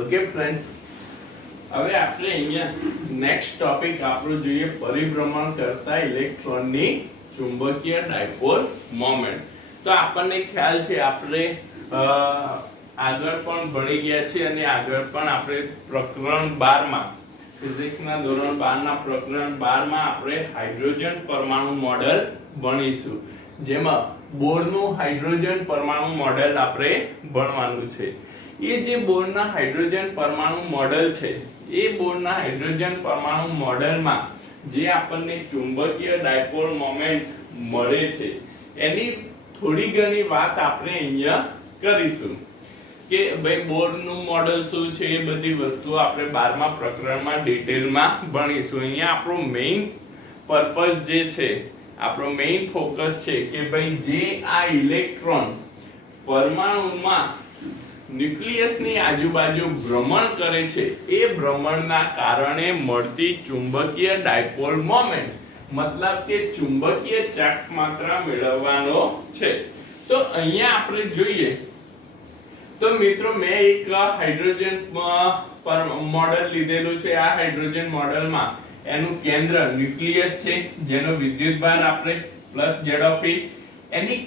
Okay friends, હવે આપણે અહીંયા નેક્સ્ટ ટોપિક આપણો જોઈએ પરિભ્રમણ કરતા ઇલેક્ટ્રોનની ચુંબકીય ડાયપોલ મોમેન્ટ. તો આપણને ખ્યાલ છે આપણે આગળ પણ ભણી ગયા છે અને આગળ પણ આપણે પ્રકરણ 12 માં ફિઝિક્સના ધોરણ 12 ના પ્રકરણ 12 માં આપણે હાઇડ્રોજન પરમાણુ મોડેલ ભણીશું, જેમાં બોરનું હાઇડ્રોજન પરમાણુ મોડેલ આપણે ભણવાનું છે. એ જે બોરના હાઇડ્રોજન પરમાણુ મોડેલ છે, એ બોરના હાઇડ્રોજન પરમાણુ મોડેલમાં જે આપણને ચુંબકીય ડાયપોલ મોમેન્ટ મળે છે એની થોડી ઘણી વાત આપણે અહીંયા કરીશું કે ભાઈ બોરનું મોડેલ શું છે, એ બધી વસ્તુઓ આપણે 12મા પ્રકરણમાં ડિટેલમાં ભણીશું. અહીંયા આપણો મેઇન પર્પસ જે છે, આપણો મેઇન ફોકસ છે કે ભાઈ જે આ ઇલેક્ટ્રોન પરમાણુમાં ન્યુક્લિયસની આજુબાજુ ભ્રમણ કરે છે, એ ભ્રમણના કારણે મળતી ચુંબકીય ડાયપોલ મોમેન્ટ, મતલબ કે ચુંબકીય ચાર્જ માત્રા મેળવવાનો છે. તો અહીંયા આપણે જોઈએ તો મિત્રો મેં એક હાઇડ્રોજન મોડેલ લીધેલું છે. આ હાઇડ્રોજન મોડેલમાં એનું કેન્દ્ર ન્યુક્લિયસ છે, જેનો વિદ્યુતભાર આપણે +Z, એની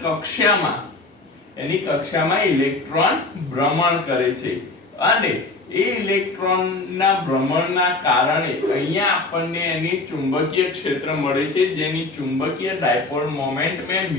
કક્ષામાં ઇલેક્ટ્રોન ભ્રમણ કરે છે અને એ ઇલેક્ટ્રોનના ભ્રમણના કારણે અહીંયા આપણને એની ચુંબકીય ક્ષેત્ર મળે છે, જેની ચુંબકીય ડાયપોલ મોમેન્ટ મેં μ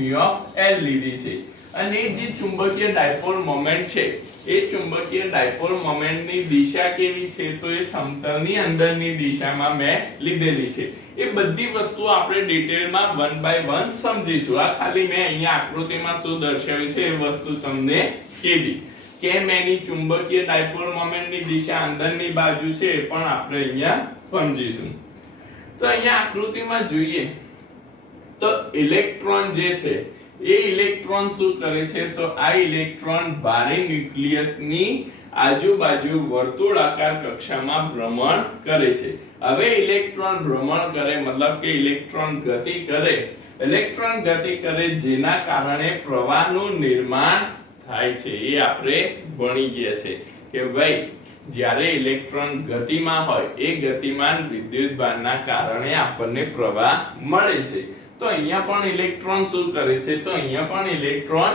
લીધી છે. અને જે ચુંબકીય ડાયપોલ મોમેન્ટ છે, એ ચુંબકીય ડાયપોલ મોમેન્ટની દિશા કેવી છે, તો એ સમતલની અંદરની દિશામાં મેં લીધેલી છે. એ બધી વસ્તુઓ આપણે ડિટેલમાં 1 by 1 સમજીશું. આ ખાલી મેં અહીંયા આકૃતિમાં શું દર્શાવ્યું છે એ વસ્તુ તમને કીધી. કેમ એની ચુંબકીય ડાયપોલ મોમેન્ટની દિશા અંદરની બાજુ છે એ પણ આપણે અહીંયા સમજીશું. તો અહીંયા આકૃતિમાં જોઈએ તો ઇલેક્ટ્રોન જે છે, એ ઇલેક્ટ્રોન શું કરે છે, તો આ ઇલેક્ટ્રોન ભારે ન્યુક્લિયસની આજુબાજુ વર્તુળાકાર કક્ષામાં ભ્રમણ કરે છે. હવે ઇલેક્ટ્રોન ભ્રમણ કરે મતલબ કે ઇલેક્ટ્રોન ગતિ કરે, જેના કારણે પ્રવાહનું નિર્માણ થાય છે. એ આપણે ભણી ગયા છે કે ભાઈ જ્યારે ઇલેક્ટ્રોન ગતિમાં હોય, એ ગતિમાન વિદ્યુતભારના કારણે આપણને પ્રવાહ મળે છે. તો અહીંયા પણ ઇલેક્ટ્રોન શું કરે છે, તો અહીંયા પણ ઇલેક્ટ્રોન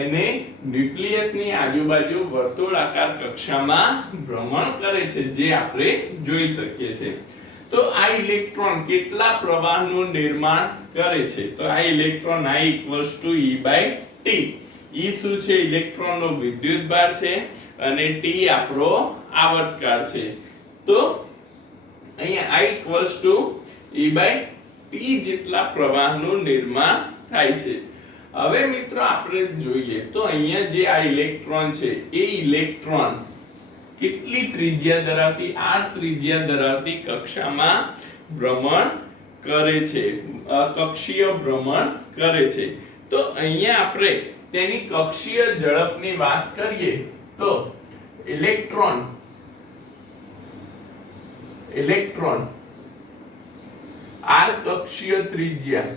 એને ન્યુક્લિયસની આજુબાજુ વર્તુળાકાર કક્ષામાં ભ્રમણ કરે છે, જે આપણે જોઈ શકીએ છીએ. તો આ ઇલેક્ટ્રોન કેટલા પ્રવાહનું નિર્માણ કરે છે, તો આ ઇલેક્ટ્રોન I = E/T. E શું છે, ઇલેક્ટ્રોનનો વિદ્યુતભાર છે અને T આપણો આવર્તકાળ છે. તો અહીંયા I = E/T જેટલા પ્રવાહનું નિર્માણ થાય છે. હવે મિત્રો આપણે જોઈએ તો અહીંયા જે આ ઇલેક્ટ્રોન છે, એ ઇલેક્ટ્રોન કેટલી ત્રિજ્યા ધરાવતી, r ત્રિજ્યા ધરાવતી કક્ષામાં ભ્રમણ કરે છે, કક્ષીય ભ્રમણ કરે છે. તો અહીંયા આપણે તેની કક્ષીય ઝડપની વાત કરીએ તો ઇલેક્ટ્રોન r કક્ષીય ત્રિજ્યા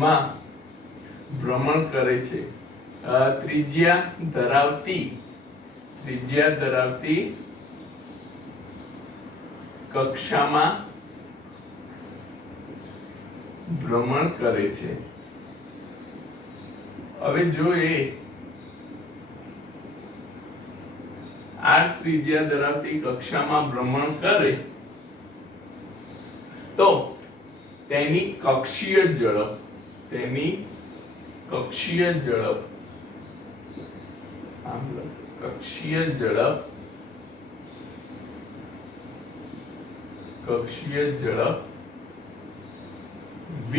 માં ભ્રમણ કરે છે. ત્રિજ્યા ધરાવતી કક્ષામાં ભ્રમણ કરે છે. હવે જો એ r ત્રિજ્યા ધરાવતી કક્ષામાં ભ્રમણ કરે તો તેની કક્ષીય ઝડપ v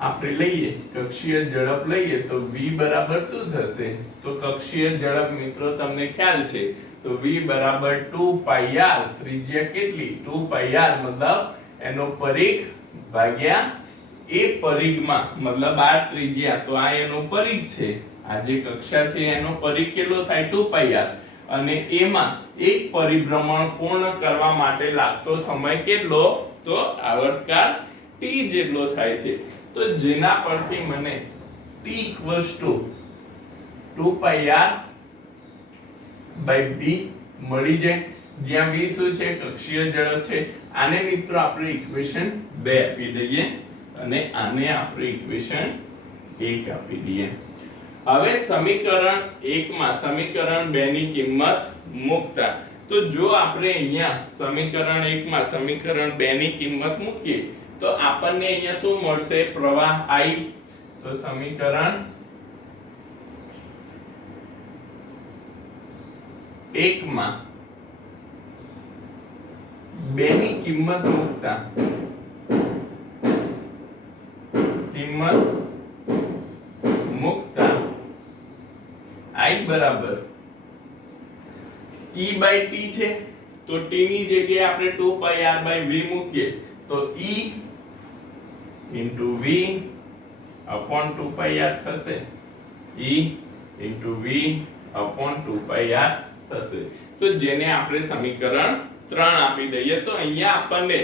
આપણે લઈએ, કક્ષીય ઝડપ લઈએ તો v બરાબર શું થશે, તો કક્ષીય ઝડપ મિત્રો તમને ખ્યાલ છે, તો v બરાબર 2πr. ત્રિજ્યા કેટલી, 2πr મતલબ એનો પરિઘ ભાગ્યા એ પરિઘમાં, મતલબ આ ત્રિજ્યા, તો આ એનો પરિઘ છે, આ જે કક્ષા છે એનો પરિઘ કેટલો થાય, 2πr. અને એમાં એક પરિભ્રમણ પૂર્ણ કરવા માટે લાગતો સમય કેટલો, તો આવર્તકાળ t જેટલો થાય છે, તો જેના પરથી મને t = 2πr/v મળી જાય, જ્યાં v શું છે, કક્ષીય ઝડપ છે. આને મિત્રો આપણે ઇક્વેશન 2 આપી દઈએ અને આને આપણે ઇક્વેશન 1 આપી દઈએ. હવે સમીકરણ 1 માં સમીકરણ 2 ની કિંમત મૂકતા, તો જો આપણે અહીંયા સમીકરણ 1 માં સમીકરણ 2 ની કિંમત મૂકીએ તો આપણને અહીંયા શું મળશે, પ્રવાહ I. તો સમીકરણ 1 માં 2 ની કિંમત મૂકતા I બરાબર E/t છે, તો t ની જગ્યાએ આપણે 2πr/v મૂકીએ તો E * v / 2πr થશે. E * v / 2πr થશે. તો જેને આપણે સમીકરણ 3 આપી દઈએ. તો અહીંયા આપણને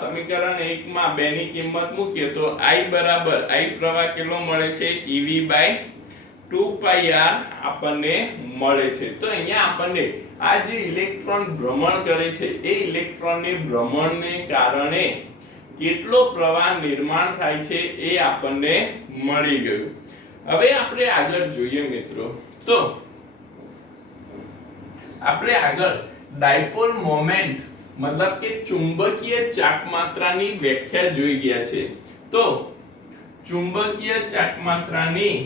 સમીકરણ 1 માં 2 ની કિંમત મૂકીએ તો I બરાબર I પ્રવાહ કેટલો મળે છે, ev/2πr આપણને મળે છે. તો અહીંયા આપણને આ જે ઇલેક્ટ્રોન ભ્રમણ કરે છે એ ઇલેક્ટ્રોનની ભ્રમણને કારણે કેટલો પ્રવાહ નિર્માણ થાય છે એ આપણને મળી ગયું. હવે આપણે આગળ જોઈએ મિત્રો, તો આપણે આગળ ડાયપોલ મોમેન્ટ મતલબ કે ચુંબકીય ચાકમાત્રાની વ્યાખ્યા જોઈ ગયા છે. તો ચુંબકીય ચાકમાત્રાની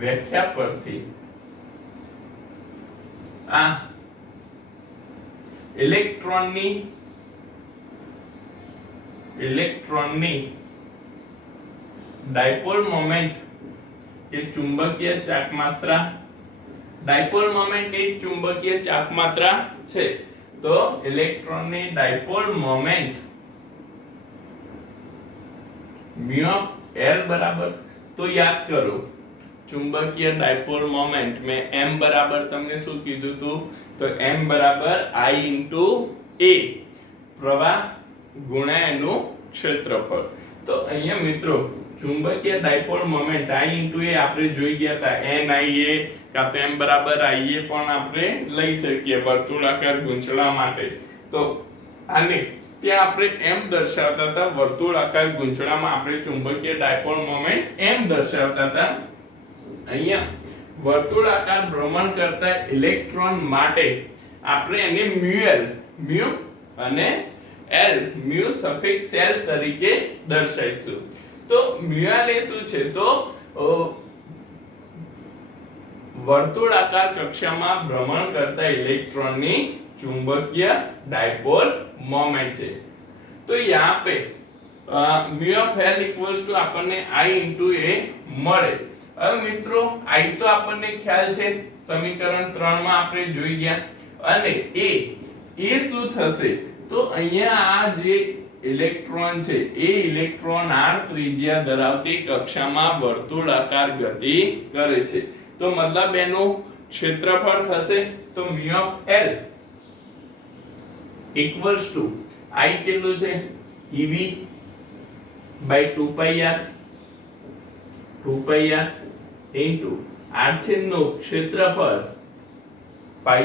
વ્યાખ્યા પરથી આ ઇલેક્ટ્રોનની ડાયપોલ મોમેન્ટ કે ચુંબકીય ચાકમાત્રા, ડાયપોલ મોમેન્ટ એ ચુંબકીય ચાકમાત્રા છે. તો ઇલેક્ટ્રોનની ડાયપોલ મોમેન્ટ μ(L) બરાબર, તો યાદ કરો ચુંબકીય ડાયપોલ મોમેન્ટ મેં m બરાબર તમને શું કીધું હતું, તો m બરાબર I * a પ્રવાહ ગુણ્યા એનું ક્ષેત્રફળ. તો અહીંયા મિત્રો ચુંબકીય ડાયપોલ મોમેન્ટ I * a આપણે જોઈ ગયા હતા NIA કાં તો m બરાબર IA પણ આપણે લઈ શકીએ વર્તુળાકાર ગૂંચળા માટે. તો આને ત્યાં આપણે m દર્શાવતા હતા, વર્તુળાકાર ગૂંચળામાં આપણે ચુંબકીય ડાયપોલ મોમેન્ટ m દર્શાવતા હતા. અહીંયા વર્તુળાકાર ભ્રમણ કરતા ઇલેક્ટ્રોન માટે આપણે એને μ અને L σL તરીકે દર્શાવીશું. તો μL એ શું છે, તો વર્તુળાકાર કક્ષામાં ભ્રમણ કરતા ઇલેક્ટ્રોનની ચુંબકીય ડાયપોલ મોમેન્ટ છે. તો यहाँ पे μL = આપણને I * a મળે. હવે મિત્રો I તો આપણને ખ્યાલ છે, સમીકરણ 3 માં આપણે જોઈ ગયા. અને a શું થશે, તો અહીંયા આ જે ઇલેક્ટ્રોન છે એ ઇલેક્ટ્રોન r ત્રિજ્યા ધરાવતી કક્ષામાં વર્તુળાકાર ગતિ કરે છે. તો મતલબ એનું ક્ષેત્રફળ થશે, તો μL = I કેટલું છે, ev/2πr into r છેદનું ક્ષેત્રફળ πr².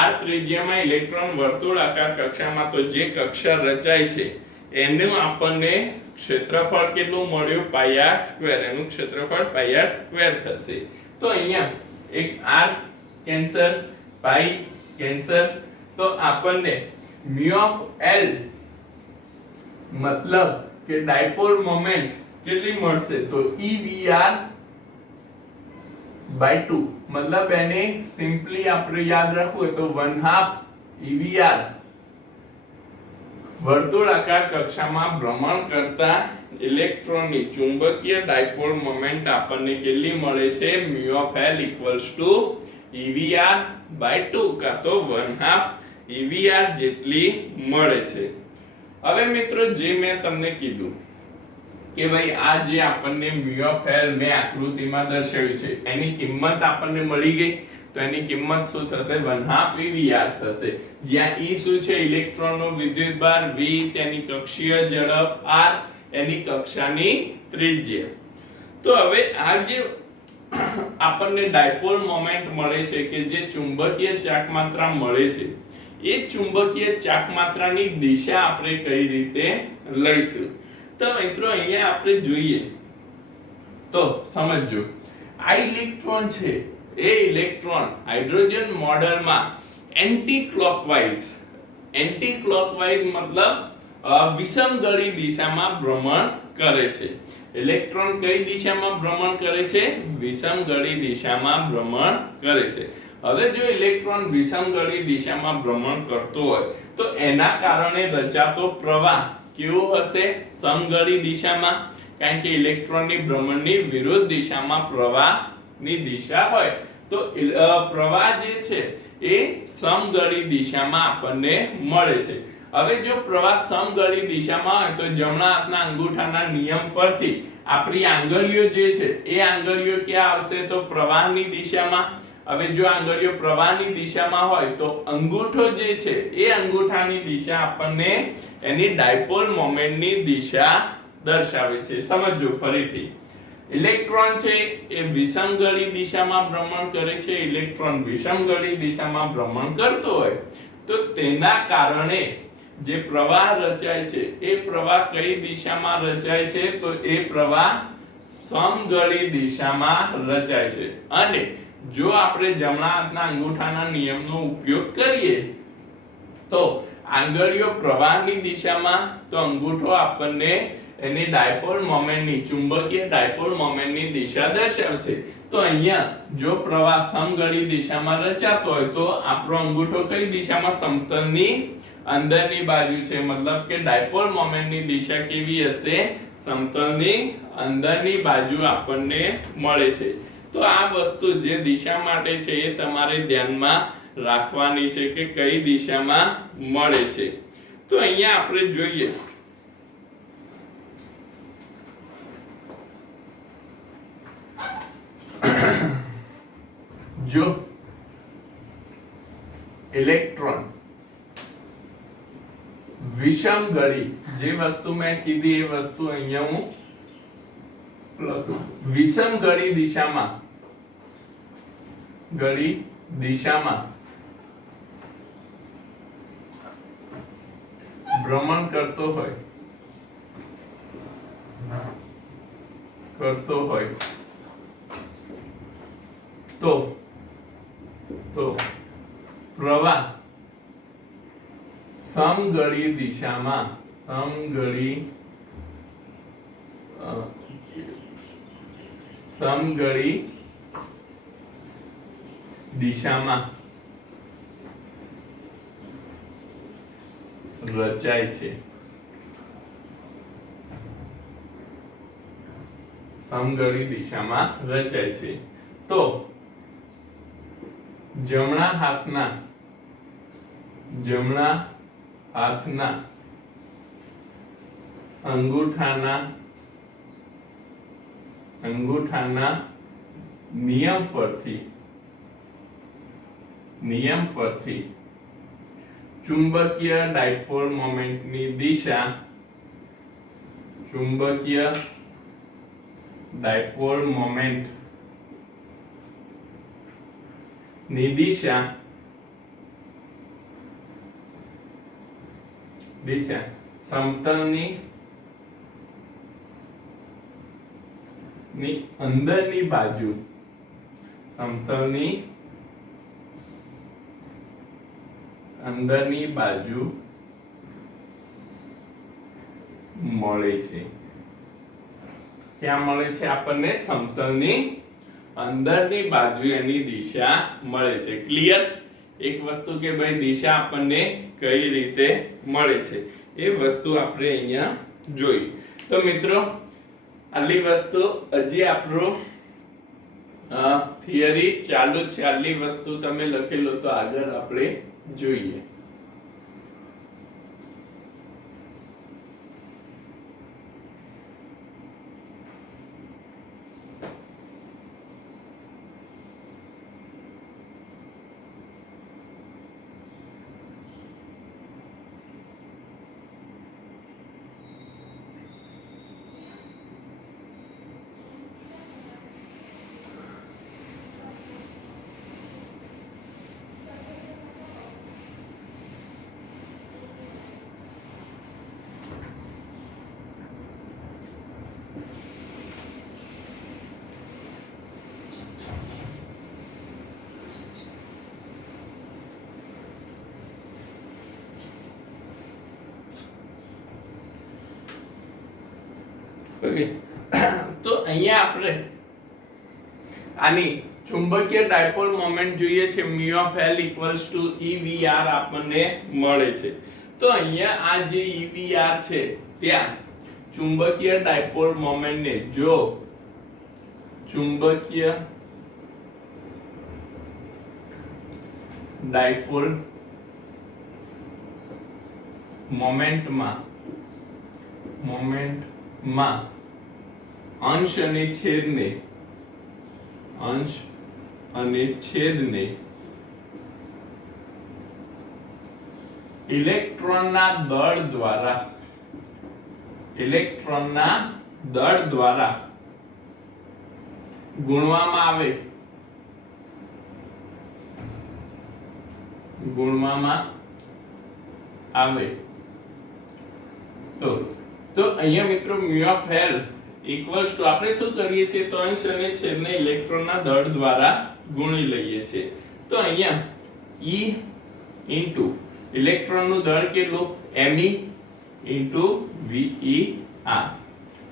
r ત્રિજ્યામાં ઇલેક્ટ્રોન વર્તુળાકાર કક્ષામાં, તો જે કક્ષા રચાય છે એનું આપણને ક્ષેત્રફળ કેટલું મળ્યું, πr². એનું ક્ષેત્રફળ πr² થશે. તો અહીંયા એક r કેન્સલ, પાઈ કેન્સલ, તો આપણને μL મતલબ કે ડાયપોલ મોમેન્ટ કેટલી મળશે, તો EVR/2 મતલબ એને સિમ્પલી આપણે યાદ રાખવું હોય તો 1/2 EVR વર્તુળાકાર કક્ષામાં ભ્રમણ કરતા ઇલેક્ટ્રોનની ચુંબકીય ડાયપોલ મોમેન્ટ આપણને કેટલી મળે છે, μL = EVR/2 કાં તો 1/2 EVR જેટલી મળે છે. હવે મિત્રો જે મેં તમને કીધું કે ભાઈ આ જે આપણને મ્યુ ઓફ એલ મેં આકૃતિમાં દર્શાવ્યું છે એની કિંમત આપણને મળી ગઈ, તો એની કિંમત શું થશે 1/2 EVR થશે, જ્યાં E શું છે ઇલેક્ટ્રોનનો વિદ્યુતભાર, V તેની કક્ષીય ઝડપ, R એની કક્ષાની ત્રિજ્યા. તો હવે આ જે આપણને ડાયપોલ મોમેન્ટ મળે છે કે જે ચુંબકીય ચાકમાત્રા મળે છે એ ચુંબકીય ચાકમાત્રાની દિશા આપણે કઈ રીતે લઈશું. તો મિત્રો અહીંયા આપણે જોઈએ તો સમજો આ ઇલેક્ટ્રોન છે એ ઇલેક્ટ્રોન હાઇડ્રોજન મોડેલમાં એન્ટી ક્લોકવાઇઝ મતલબ વિષમગળી દિશામાં ભ્રમણ કરે છે. ઇલેક્ટ્રોન કઈ દિશામાં ભ્રમણ કરે છે? વિષમગળી દિશામાં ભ્રમણ કરે છે. હવે જો ઇલેક્ટ્રોન વિષમગળી દિશામાં ભ્રમણ કરતો હોય તો એના કારણે રચાતો પ્રવાહ કેવો હશે? સમગળી દિશામાં, કારણ કે ઇલેક્ટ્રોનની ભ્રમણની વિરુદ્ધ દિશામાં પ્રવાહની દિશા હોય તો પ્રવાહ જે છે એ સમગળી દિશામાં આપણને મળે છે. હવે જો પ્રવાહ સમગળી દિશામાં હોય તો જમણા હાથના અંગૂઠાના નિયમ પરથી આપણી આંગળીઓ જે છે એ આંગળીઓ ક્યાં આવશે? તો પ્રવાહની દિશામાં. હવે જો આંગળીઓ પ્રવાહની દિશામાં હોય તો અંગૂઠો જે છે એ અંગૂઠાની દિશા આપણને એની ડાયપોલ મોમેન્ટની દિશા દર્શાવે છે. સમજો ફરીથી, ઇલેક્ટ્રોન છે એ વિષમગળી દિશામાં ભ્રમણ કરે છે. ઇલેક્ટ્રોન વિષમગળી દિશામાં ભ્રમણ કરતો હોય તો તેના કારણે જે પ્રવાહ રચાય છે એ પ્રવાહ કઈ દિશામાં રચાય છે? તો એ પ્રવાહ સમગળી દિશામાં રચાય છે. અને જો આપણે જમણા હાથના અંગૂઠાના નિયમનો ઉપયોગ કરીએ તો આંગળીઓ પ્રવાહની દિશામાં, તો અંગૂઠો આપણને એની ડાયપોલ મોમેન્ટની ચુંબકીય ડાયપોલ મોમેન્ટની દિશા દર્શાવશે. તો અહીંયા જો પ્રવાહ સમગળી દિશામાં રચાતો હોય તો આપણો અંગૂઠો કઈ દિશામાં? સમતલની અંદરની બાજુ છે, મતલબ કે ડાયપોલ મોમેન્ટની દિશા કેવી હશે? સમતલની અંદરની બાજુ આપણને મળે છે. તો આ વસ્તુ જે દિશા માટે છે એ તમારે ધ્યાનમાં રાખવાની છે કે કઈ દિશામાં મળે છે. તો અહીંયા આપણે જોઈએ જો ઇલેક્ટ્રોન વિષમગળી, જે વસ્તુ મેં કીધી એ વસ્તુ અહીંયા હું લખું, વિષમગળી દિશામાં ભ્રમણ કરતો હોય તો પ્રવાહ સમગળી દિશામાં રચાય છે. સમગળી દિશામાં રચાય છે. તો જમણા હાથના અંગૂઠાના નિયમ પરથી ચુંબકીય ડાયપોલ મોમેન્ટની દિશા સમતલની અંદરની બાજુ મળે છે. ક્યાં મળે છે આપણને? સમતલની અંદરની બાજુ એની દિશા મળે છે. ક્લિયર? એક વસ્તુ કે ભાઈ દિશા આપણને કઈ રીતે મળે છે એ વસ્તુ આપણે અહીંયા જોઈ. તો મિત્રો આટલી વસ્તુ હજી આપણું થિયરી ચાલુ છે. આટલી વસ્તુ તમે લખેલો તો આગળ આપણે જોઈએ. ઓકે તો અહીંયા આપણે આની ચુંબકીય ડાયપોલ મોમેન્ટ જોઈએ છે mu of L equals to EVR આપણને મળે છે. તો અહીંયા આ જે EVR છે ત્યાં ચુંબકીય ડાયપોલ મોમેન્ટ ને જો ચુંબકીય ડાયપોલ મોમેન્ટમાં અંશ અને છેદને ઇલેક્ટ્રોનના દળ દ્વારા ગુણવામાં આવે તો અહીંયા મિત્રો mu of L equals to આપણે શું કરીએ છીએ તો અંશ અને છેદને ઇલેક્ટ્રોનના દળ દ્વારા ગુણી લઈએ છીએ. તો અહીંયા E into ઇલેક્ટ્રોનનું દળ કેટલું me into ver.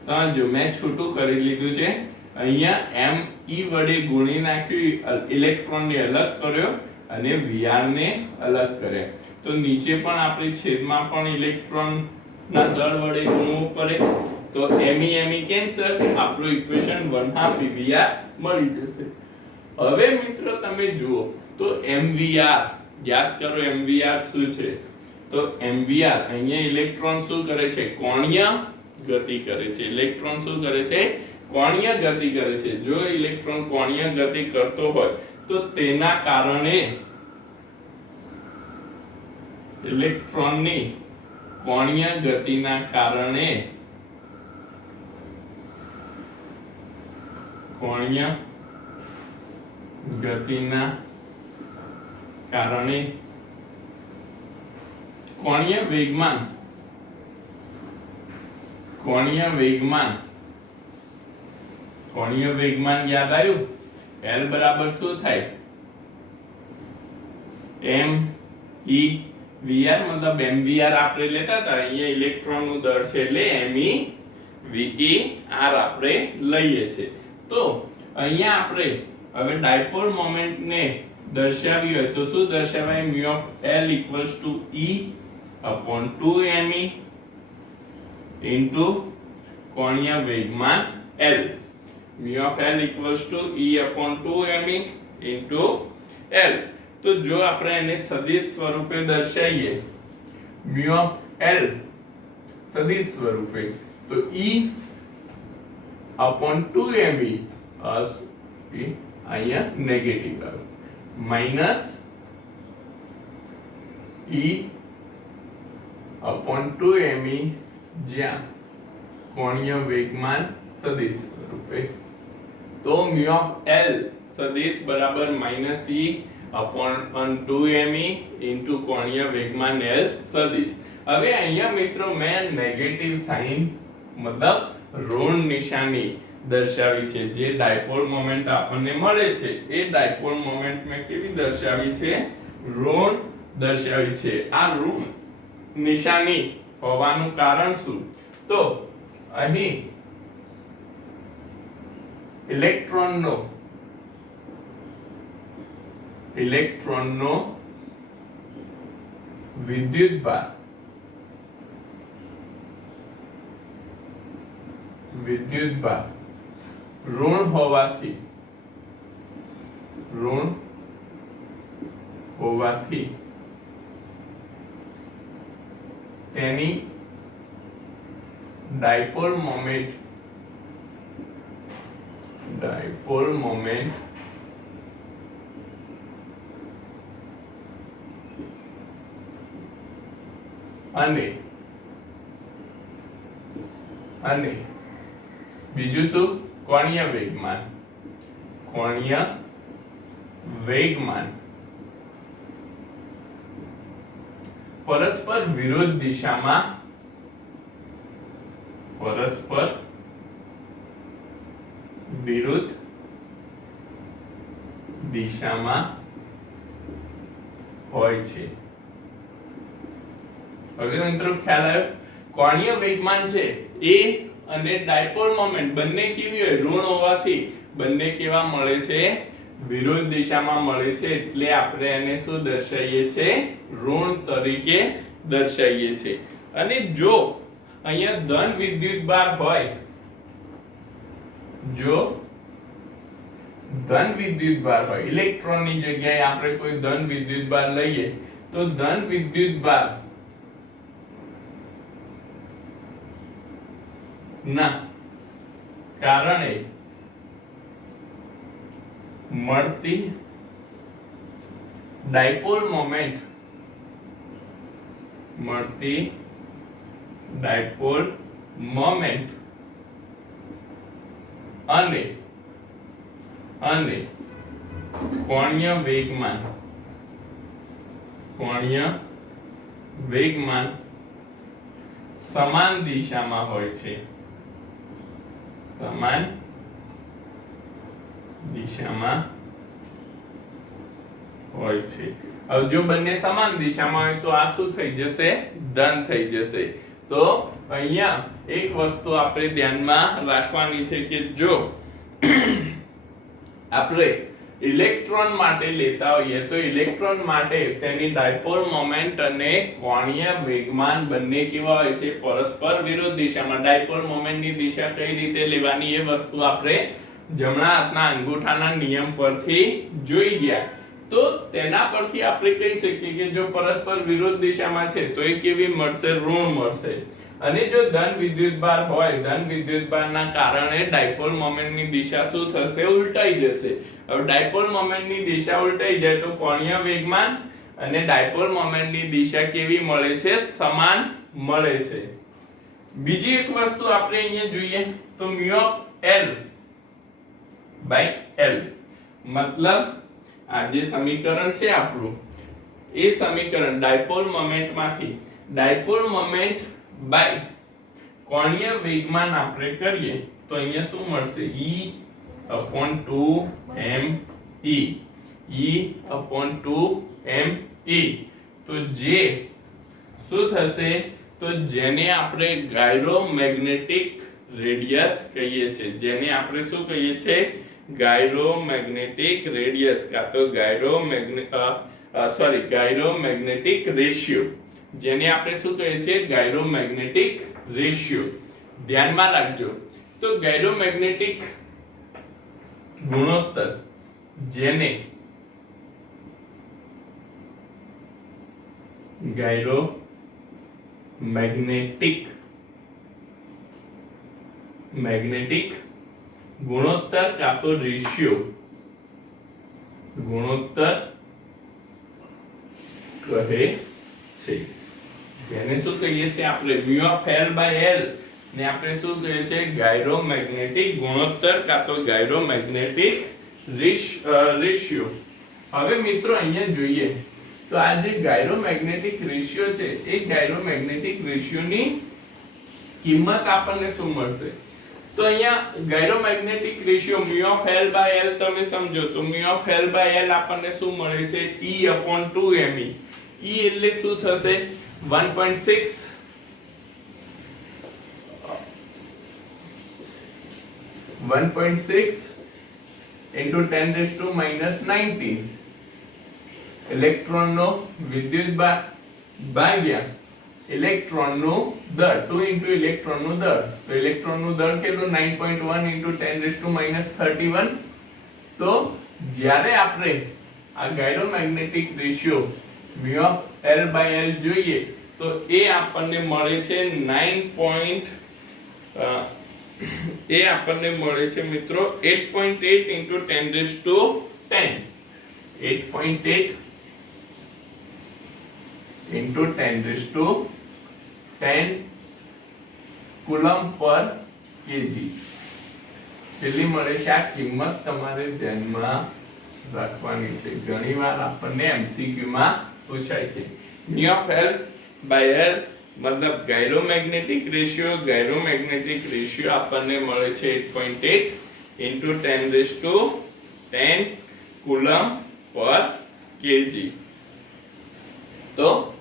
સમજો મેં છૂટું કરી લીધું છે. અહીંયા me વડે ગુણી નાખ્યું, ઇલેક્ટ્રોનને અલગ કર્યો અને vr ને અલગ કર્યા. તો નીચે પણ આપણે છેદમાં પણ ઇલેક્ટ્રોન ના દળ વડે ગુણવું પડે. તો me કેન્સલ, આપણું ઇક્વેશન 1/2 EVR મળી જશે. હવે મિત્રો તમે જુઓ તો mvr યાદ કરો mvr શું છે. તો mvr અહીંયા ઇલેક્ટ્રોન શું કરે છે કોણીય ગતિ કરે છે. ઇલેક્ટ્રોન શું કરે છે કોણીય ગતિ કરે છે. જો ઇલેક્ટ્રોન કોણીય ગતિ કરતો હોય તો તેના કારણે ઇલેક્ટ્રોનની કોણીય ગતિના કારણે કોણીય વેગમાન યાદ આવ્યું. L બરાબર શું થાય m e vr, મતલબ mvr આપણે લેતા હતા. અહીંયા ઇલેક્ટ્રોનનું દળ છે એટલે me ver આપણે લઈએ છે. તો અહીંયા આપણે હવે ડાયપોલ મોમેન્ટ ને દર્શાવી હોય તો શું દર્શાવાય mu of L equals to E upon 2me into કોણીય વેગમાન L. mu of L equals to E upon 2me into L. તો જો આપણે એને સદિશ સ્વરૂપે દર્શાવીએ mu of L સદિશ સ્વરૂપે તો E upon 2me અહીંયા નેગેટિવ આવશે માઈનસ E upon 2me જ્યાં કોણીય વેગમાન સદિશ સ્વરૂપે. તો mu of L સદિશ બરાબર -E upon 2me into કોણીય વેગમાન L સદિશ. હવે અહીંયા મિત્રો મેં નેગેટિવ સાઇન મતલબ ઋણ નિશાની દર્શાવી છે. જે ડાયપોલ મોમેન્ટ આપણને મળે છે એ ડાયપોલ મોમેન્ટ મેં કેવી દર્શાવી છે ઋણ દર્શાવી છે. આ ઋણ નિશાની હોવાનું કારણ શું તો અહીં ઇલેક્ટ્રોનનો વિદ્યુતભાર ઋણ હોવાથી તેની ડાયપોલ મોમેન્ટ અને બીજું શું કોણીય વેગમાન પરસ્પર વિરુદ્ધ દિશામાં હોય છે. હવે મિત્રો ખ્યાલ આવ્યો કોણીય વેગમાન છે એ અને ડાયપોલ મોમેન્ટ બંને કેવી હોય ઋણ હોવાથી બંને કેવા મળે છે વિરુદ્ધ દિશામાં મળે છે એટલે આપણે એને શું દર્શાવીએ છે ઋણ તરીકે દર્શાવીએ છે અને જો અહીંયા ધન વિદ્યુતભાર હોય જો ધન વિદ્યુતભાર હોય ઇલેક્ટ્રોનની જગ્યાએ આપણે કોઈ ધન વિદ્યુતભાર લઈએ તો ધન વિદ્યુતભાર ના કારણે મળતી ડાયપોલ મોમેન્ટ અને કોણીય વેગમાન સમાન દિશામાં હોય છે હવે જો બંને સમાન દિશામાં હોય તો આ શું થઈ જશે ધન થઈ જશે તો અહીંયા એક વસ્તુ આપણે ધ્યાનમાં રાખવાની છે કે જો આપણે ઇલેક્ટ્રોન માટે લેતા હોઈએ તો ઇલેક્ટ્રોન માટે તેની ડાયપોલ મોમેન્ટ અને કોણીય વેગમાન બંને કેવા હોય છે પરસ્પર વિરુદ્ધ દિશામાં ડાયપોલ મોમેન્ટની દિશા કઈ રીતે લેવાની એ વસ્તુ આપણે જમણા હાથના અંગૂઠાના નિયમ પરથી જોઈ ગયા તો તેના પરથી આપણે કહી શકીએ કે જો પરસ્પર વિરુદ્ધ દિશામાં છે તો એ કેવી મળશે ઋણ મળશે અને જો ધન વિદ્યુતભાર હોય ધન વિદ્યુતભારના કારણે ડાયપોલ મોમેન્ટની દિશા શું થશે ઉલટાઈ જશે હવે ડાયપોલ મોમેન્ટની દિશા ઉલટાઈ જાય તો કોણીય વેગમાન અને ડાયપોલ મોમેન્ટની દિશા કેવી મળે છે સમાન મળે છે બીજી એક વસ્તુ આપણે અહીંયા જોઈએ તો μ ઓફ L બાય L મતલબ આ જે સમીકરણ છે આપણું એ સમીકરણ ડાયપોલ મોમેન્ટમાંથી ડાયપોલ મોમેન્ટ બાય કોણીય વેગમાન આપણે કરીએ તો અહીંયા શું મળશે E/2me તો જે શું થશે તો જેને આપણે ગાયરોમેગ્નેટિક રેડિયસ કહીએ છીએ જેને આપણે શું કહીએ છીએ ગાયરોમેગ્નેટિક રેડિયસ કા તો ગાયરોમેગ્નેટિક રેશિયો જેને આપણે શું કહીએ છીએ ગાયરોમેગ્નેટિક રેશિયો ધ્યાનમાં રાખજો તો ગાયરોમેગ્નેટિક ગુણોત્તર જેને મેગ્નેટિક ગુણોત્તર કા તો રેશિયો ગુણોત્તર કહે છે જેને શું કહીએ છીએ આપણે μ ઓફ L બાય L ને આપણે શું કહીએ છીએ ગાયરોમેગ્નેટિક ગુણોત્તર કા તો ગાયરોમેગ્નેટિક રેશિયો હવે મિત્રો અહીંયા જોઈએ તો આ જે ગાયરોમેગ્નેટિક રેશિયો છે એ ગાયરોમેગ્નેટિક રેશિયોની કિંમત આપણને શું મળશે તો અહીંયા gyromagnetic ratio μ of L by L તમે સમજો તો μ ઓફ L બાય L આપણને શું મળે છે E/2me E એટલે શું થશે 1.6 into 10⁻⁹ ઇલેક્ટ્રોનનો વિદ્યુતભાર ભાગ્યા ઇલેક્ટ્રોનનું દર 2 into ઇલેક્ટ્રોનનું દર તો ઇલેક્ટ્રોનનું દર કેટલું 9.1 into 10⁻31 તો જ્યારે આપણે આ gyromagnetic ratio μ of L by L જોઈએ તો એ આપણને મળે છે 8.8 into 10⁻10 8.8 into 10⁻10 કુલમ પર કેજી કેટલી મળે છે આ કિંમત તમારે ધ્યાનમાં રાખવાની છે ઘણીવાર આપણને એમસીક્યુ માં પૂછાય છે μ ઓફ L બાય L मतलब गायरोमैग्नेटिक रेशियो આપણને મળે છે 8.8 into 10⁻10 કુલમ પર કેજી તો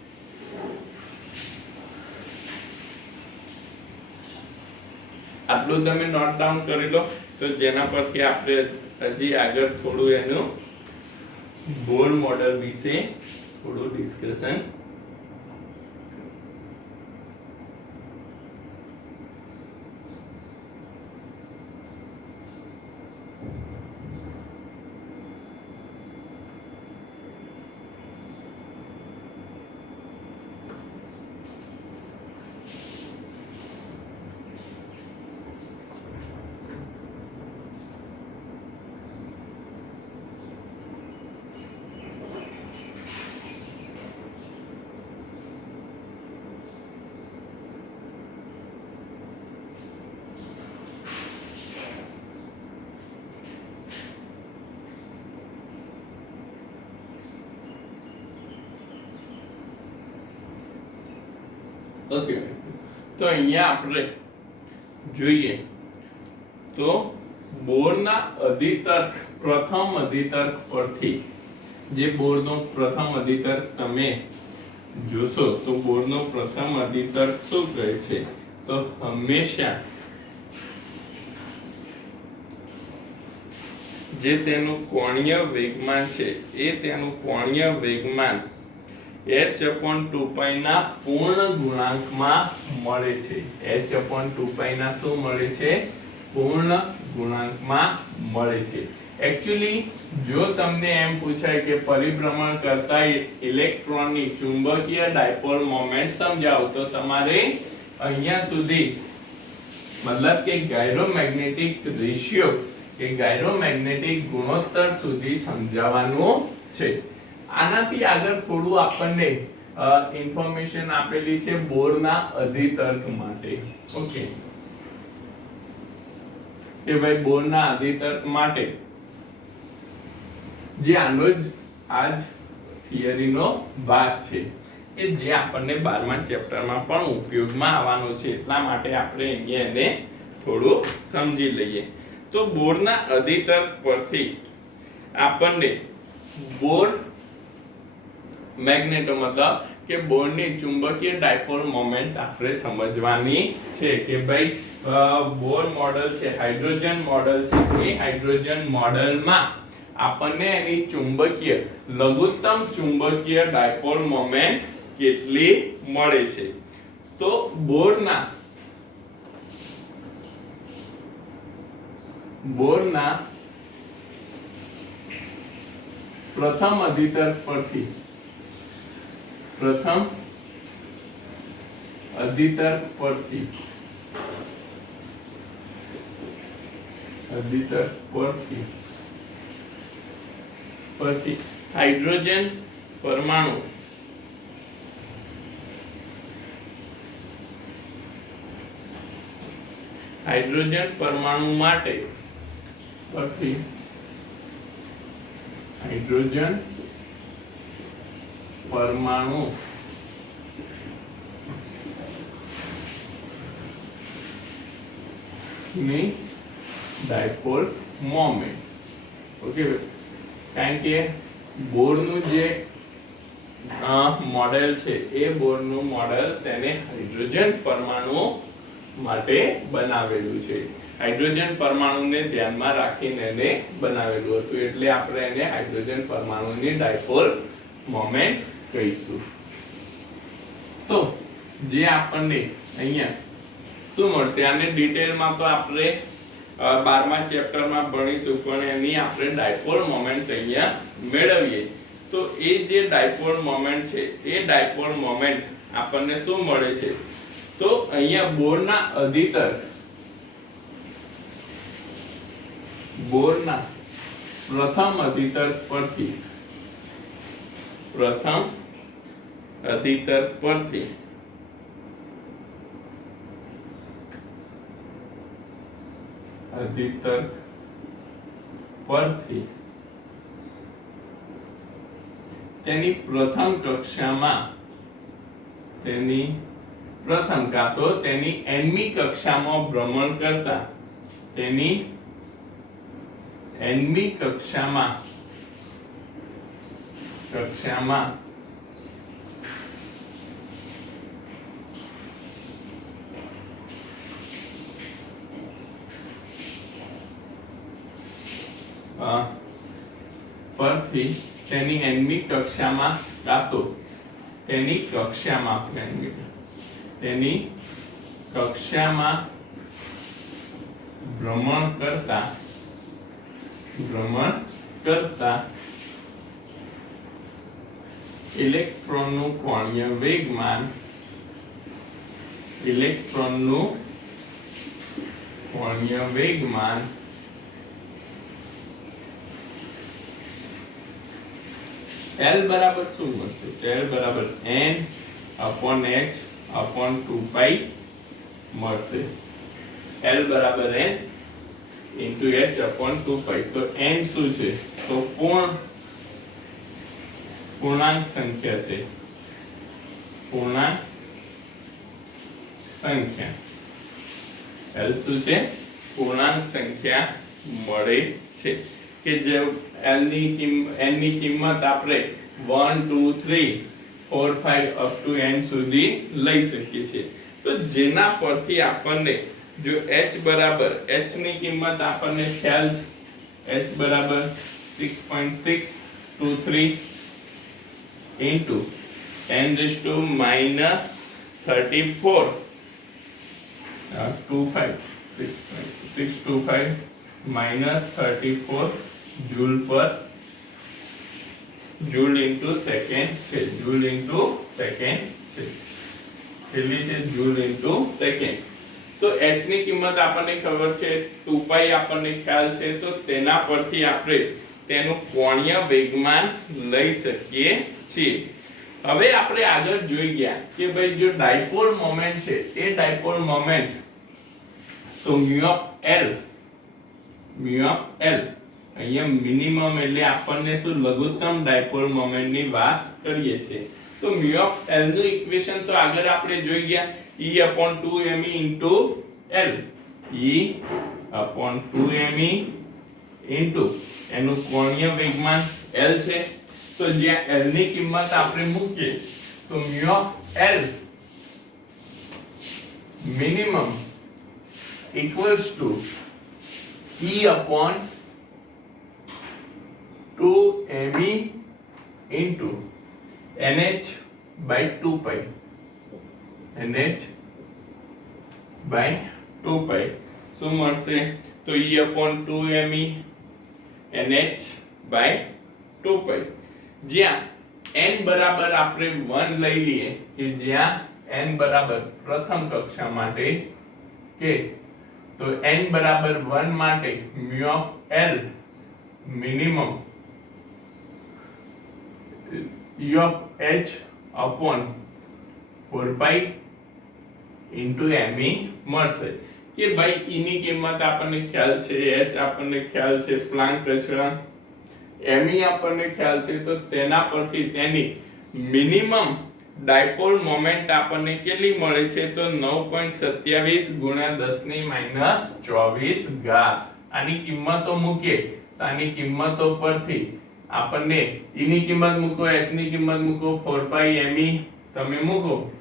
આટલું તમે નોટ ડાઉન કરી લો તો જેના પરથી આપણે હજી આગળ થોડું એનું બોર મોડેલ વિશે થોડું ડિસ્કશન ઓકે તો અહીંયા આપણે જોઈએ તો બોરના અધિતર્ક પ્રથમ અધિતર્ક પરથી જે બોરનો પ્રથમ અધિતર્ક તમે જોશો તો બોરનો પ્રથમ અધિતર્ક શું કહે છે તો હંમેશા જે તેનું કોણીય વેગમાન છે એ તેનું કોણીય વેગમાન h/2π ના પૂર્ણ ગુણાંકમાં મળે છે h/2π ના શું મળે છે પૂર્ણ ગુણાંકમાં મળે છે एक्चुअली જો તમને એમ પૂછાય કે પરિભ્રમણ કરતા ઇલેક્ટ્રોનની ચુંબકીય ડાયપોલ મોમેન્ટ સમજાવો તો તમારે અહીંયા સુધી मतलब કે ગાયરોમેગ્નેટિક રેશિયો કે ગાયરોમેગ્નેટિક ગુણોત્તર સુધી સમજાવવાનું છે આનાથી આગળ થોડું આપણને ઇન્ફોર્મેશન આપેલી છે બોરના અધિતર્ક માટે ઓકે કે ભાઈ બોરના અધિતર્ક માટે જે આનો જ આજ થિયરીનો ભાગ છે કે જે આપણને 12મા ચેપ્ટરમાં પણ ઉપયોગમાં આવવાનો છે એટલા માટે આપણે અહીંયા એને થોડું સમજી લઈએ તો બોરના અધિતર્ક પરથી આપણને બોર મેગ્નેટો मतलब કે બોરની ચુંબકીય ડાયપોલ મોમેન્ટ આપણે સમજવાની છે કે ભાઈ બોર મોડેલ છે હાઇડ્રોજન મોડેલ છે એ હાઇડ્રોજન મોડેલમાં આપણને એની ચુંબકીય લઘુત્તમ ચુંબકીય ડાયપોલ મોમેન્ટ કેટલી મળે છે તો બોરના પ્રથમ અધિતર્ક પરથી હાઇડ્રોજન પરમાણુ માટે પરથી હાઇડ્રોજન પરમાણુ ની ડાયપોલ મોમેન્ટ ઓકે કારણ કે બોરનું જે મોડેલ છે એ બોરનું મોડેલ તેને હાઇડ્રોજન પરમાણુ માટે બનાવેલું છે હાઇડ્રોજન પરમાણુને ધ્યાનમાં રાખીને એને બનાવેલું હતું એટલે આપણે એને હાઇડ્રોજન પરમાણુની ડાયપોલ મોમેન્ટ કહીશું તો જે આપણને અહીંયા શું મળશે આને ડિટેલમાં તો આપણે 12મા ચેપ્ટરમાં ભણીશું પણ એની આપણે ડાયપોલ મોમેન્ટ અહીંયા મેળવીએ તો એ જે ડાયપોલ મોમેન્ટ છે એ ડાયપોલ મોમેન્ટ આપણને શું મળે છે તો અહીંયા બોરના પ્રથમ અધિતર્ક પરથી તેની પ્રથમ કક્ષામાં કાં તો તેની nમી કક્ષામાં ભ્રમણ કરતા તેની nમી કક્ષામાં પરથી તેની nમી કક્ષામાં કાતો તેની કક્ષામાં તેની કક્ષામાં ભ્રમણ કરતા ઇલેક્ટ્રોનનું કોણીય વેગમાન L બરાબર શું મળશે? L બરાબર n/h/2π મળશે. L બરાબર n into h/2π. તો n શું છે? તો પૂર્ણાંક સંખ્યા છે. પૂર્ણાંક સંખ્યા L શું છે? પૂર્ણાંક સંખ્યા મળે છે કે જે n ની કિંમત આપણે 1 2 3 4 5 up to n સુધી લઈ શકીએ છીએ. તો જેના પરથી આપણને જો h બરાબર h ની કિંમત આપણને ખ્યાલ છે h બરાબર 6.623 into 10⁻⁻34 625 minus 34 joule into second છે. joule into second છે. કેટલી છે? joule into second. તો h ની કિંમત આપણને ખબર છે, 2π આપણને ખ્યાલ છે, તો તેના પરથી આપણે તેનું કોણીય વેગમાન લઈ શકીએ છીએ. હવે આપણે આગળ જોઈ ગયા કે ભાઈ જો ડાયપોલ મોમેન્ટ છે એ ડાયપોલ મોમેન્ટ તો μ ઓફ L અહીંયા મિનિમમ એટલે આપણને શું લઘુત્તમ ડાયપોલ મોમેન્ટ ની વાત કરીએ છીએ. તો μ ઓફ L નું ઇક્વેશન તો આગળ આપણે જોઈ ગયા E/2me into L E/2me into એનું કોણીય વેગમાન L છે. તો જ્યાં L ની કિંમત આપણે મૂકીએ તો μ of L minimum equals to E/2me into NH/2π. NH/2π શું મળશે? તો E/2me NH/2π જ્યાં n બરાબર આપણે 1 લઈ લઈએ કે જ્યાં n બરાબર પ્રથમ કક્ષા માટે કે તો n બરાબર 1 માટે μ of L minimum E of h upon 4π into me મળશે કે ભાઈ e ની કિંમત આપણને ખ્યાલ છે, h આપણને ખ્યાલ છે, પ્લાન્ક અચળાંક me આપણને ખ્યાલ છે. તો તેના પરથી તેની મિનિમમ ડાયપોલ મોમેન્ટ આપણને કેટલી મળે છે? તો 9.27 ગુણ્યા 10⁻24 ઘાત. આની કિંમતો મૂકીએ તો આની કિંમતો પરથી આપણને e ની કિંમત મૂકો, h ની કિંમત મૂકો, 4π me તમે મૂકો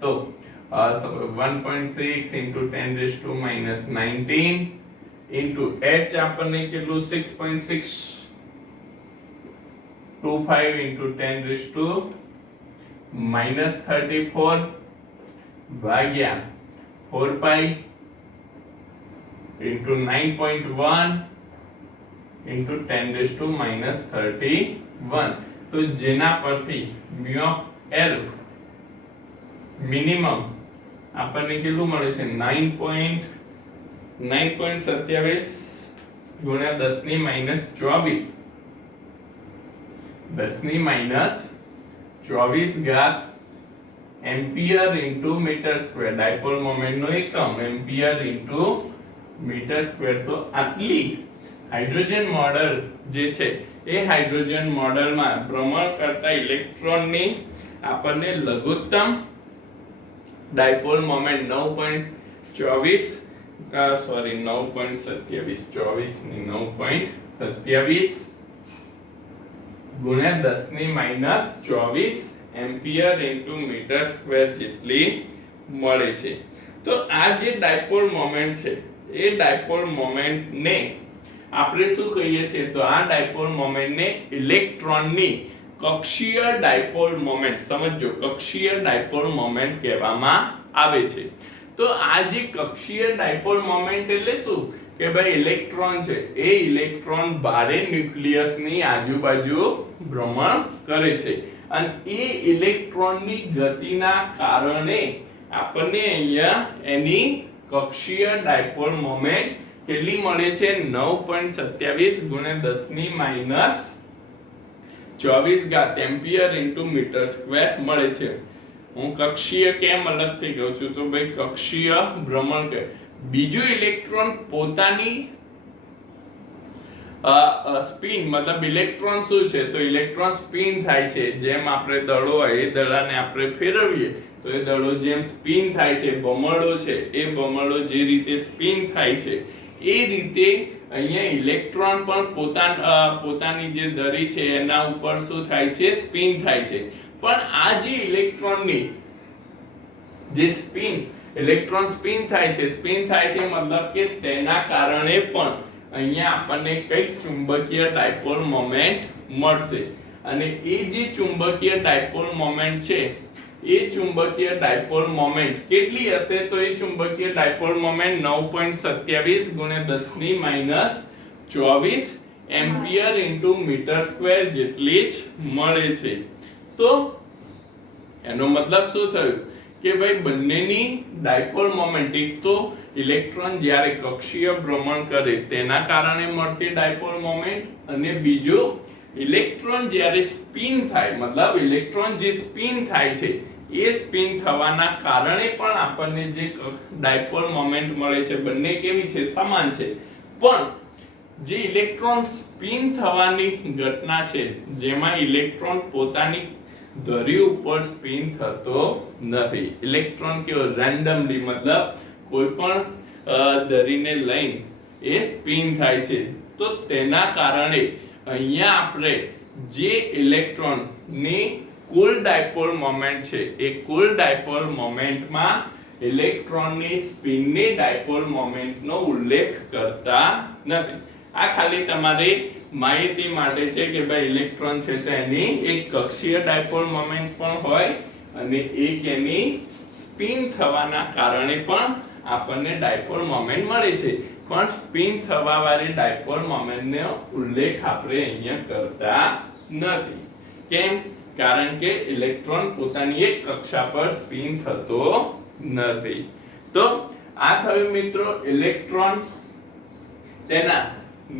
તો 1.6 into 10⁻⁻19 into h આપણને કેટલું 6.625 into 10⁻⁻34 ભાગ્યા 4π into 9.1 into 10⁻31. તો જેના પરથી μ ઓફ L મિનિમમ આપણને કેટલું મળે છે? 9.27 ગુણ્યા 10⁻24 ઘાત ampere into metre square. Dipole moment નો એકમ એમ્પિયર ઇન્ટુ મીટર સ્ક્વેર. તો આટલી હાઇડ્રોજન મોડેલ જે છે એ હાઇડ્રોજન મોડેલમાં ભ્રમણ કરતા ઇલેક્ટ્રોનની આપણને લઘુત્તમ ડાયપોલ મોમેન્ટ 9.27 ગુણ્યા 10⁻24 એમ્પિયર ઇન્ટુ મીટર સ્ક્વેર જેટલી મળે છે. તો આ જે ડાયપોલ મોમેન્ટ છે એ ડાયપોલ મોમેન્ટ ને આપણે શું કહીએ છીએ તો આ ડાયપોલ મોમેન્ટને ઇલેક્ટ્રોનની કક્ષીય ડાયપોલ મોમેન્ટ, સમજો, કક્ષીય ડાયપોલ મોમેન્ટ કહેવામાં આવે છે. તો આ જે કક્ષીય ડાયપોલ મોમેન્ટ એટલે શું કે ભાઈ ઇલેક્ટ્રોન છે એ ઇલેક્ટ્રોન ભારે ન્યુક્લિયસની આજુબાજુ ભ્રમણ કરે છે અને એ ઇલેક્ટ્રોનની ગતિના કારણે આપણને અહીંયા એની કક્ષીય ડાયપોલ મોમેન્ટ કેટલી મળે છે 9.27 × 10⁻²4 એમ્પિયર ઇન્ટુ મીટર સ્ક્વેર મળે છે. હું કક્ષીય કેમ અલગ થઈ ગયો છું તો ભાઈ કક્ષીય ભ્રમણ કે બીજું ઇલેક્ટ્રોન પોતાની સ્પિન, મતલબ ઇલેક્ટ્રોન શું છે તો ઇલેક્ટ્રોન સ્પિન થાય છે. જેમ આપણે દડો હોય એ દડાને આપણે ફેરવીએ તો એ દડો જેમ સ્પિન થાય છે, ભમરડો છે એ ભમરડો જે રીતે સ્પિન થાય છે એ રીતે અહીંયા ઇલેક્ટ્રોન પણ પોતાની જે દરી છે એના ઉપર શું થાય છે, સ્પિન થાય છે. પણ આ જે ઇલેક્ટ્રોનની જે ઇલેક્ટ્રોન સ્પિન થાય છે મતલબ કે તેના કારણે પણ અહીંયા આપણને કઈ ચુંબકીય ડાયપોલ મોમેન્ટ મળશે અને એ જે ચુંબકીય ડાયપોલ મોમેન્ટ છે એ ચુંબકીય ડાયપોલ મોમેન્ટ કેટલી હશે તો એ ચુંબકીય dipole moment 9.27 × 10⁻²4 ampere into metre square જેટલી જ મળે છે. તો એનો મતલબ શું થયું કે ભાઈ બંનેની ડાયપોલ મોમેન્ટ, એક તો ઇલેક્ટ્રોન જ્યારે કક્ષીય ભ્રમણ કરે તેના કારણે મળતી ડાયપોલ મોમેન્ટ અને બીજું ઇલેક્ટ્રોન જ્યારે સ્પિન થાય, મતલબ ઇલેક્ટ્રોન જે સ્પિન થાય છે એ સ્પિન થવાના કારણે પણ આપણને જે ડાયપોલ મોમેન્ટ મળે છે બંને કેવી છે, સમાન છે. પણ જે ઇલેક્ટ્રોન સ્પિન થવાની ઘટના છે જેમાં ઇલેક્ટ્રોન પોતાની ધરી ઉપર સ્પિન થતો નથી. ઇલેક્ટ્રોન કેવો રેન્ડમલી, મતલબ કોઈ પણ ધરીને લઈને એ સ્પિન થાય છે. તો તેના કારણે અહીંયા આપણે જે ઇલેક્ટ્રોનની કુલ ડાયપોલ મોમેન્ટ છે એ કુલ ડાયપોલ મોમેન્ટમાં ઇલેક્ટ્રોનની સ્પિનની ડાયપોલ મોમેન્ટનો ઉલ્લેખ કરતા નથી. આ ખાલી તમારી માહિતી માટે છે કે ભાઈ ઇલેક્ટ્રોન છે તો એની એક કક્ષીય ડાયપોલ મોમેન્ટ પણ હોય અને એક એની સ્પિન થવાના કારણે પણ આપણને ડાયપોલ મોમેન્ટ મળે છે. પણ સ્પિન થવા વાળી ડાયપોલ મોમેન્ટનો ઉલ્લેખ આપણે અહીંયા કરતા નથી. કેમ? કારણ કે ઇલેક્ટ્રોન પોતાની એક કક્ષા પર સ્પિન થતો નથી. તો આ થયું મિત્રો ઇલેક્ટ્રોન તેના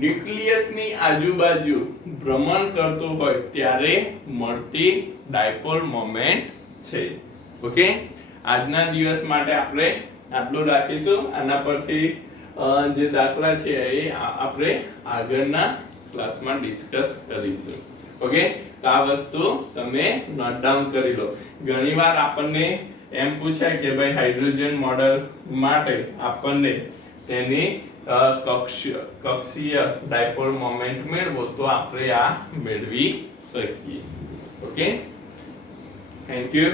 ન્યુક્લિયસની આજુબાજુ ભ્રમણ કરતો હોય ત્યારે મળતી ડાયપોલ મોમેન્ટ છે. ઓકે, આજના દિવસ માટે આપણે આટલું રાખીશું. આના પરથી જે દાખલા છે એ આપણે આગળના ક્લાસમાં ડિસ્કસ કરીશું. ઓકે, તો આ વસ્તુ તમે નોટ ડાઉન કરી લો. ઘણીવાર આપણને એમ પૂછાય કે ભાઈ હાઇડ્રોજન મોડેલ માટે આપણને તેની કક્ષીય ડાયપોલ મોમેન્ટ મેળવો તો આપણે આ મેળવી શકીએ. Okay, thank you.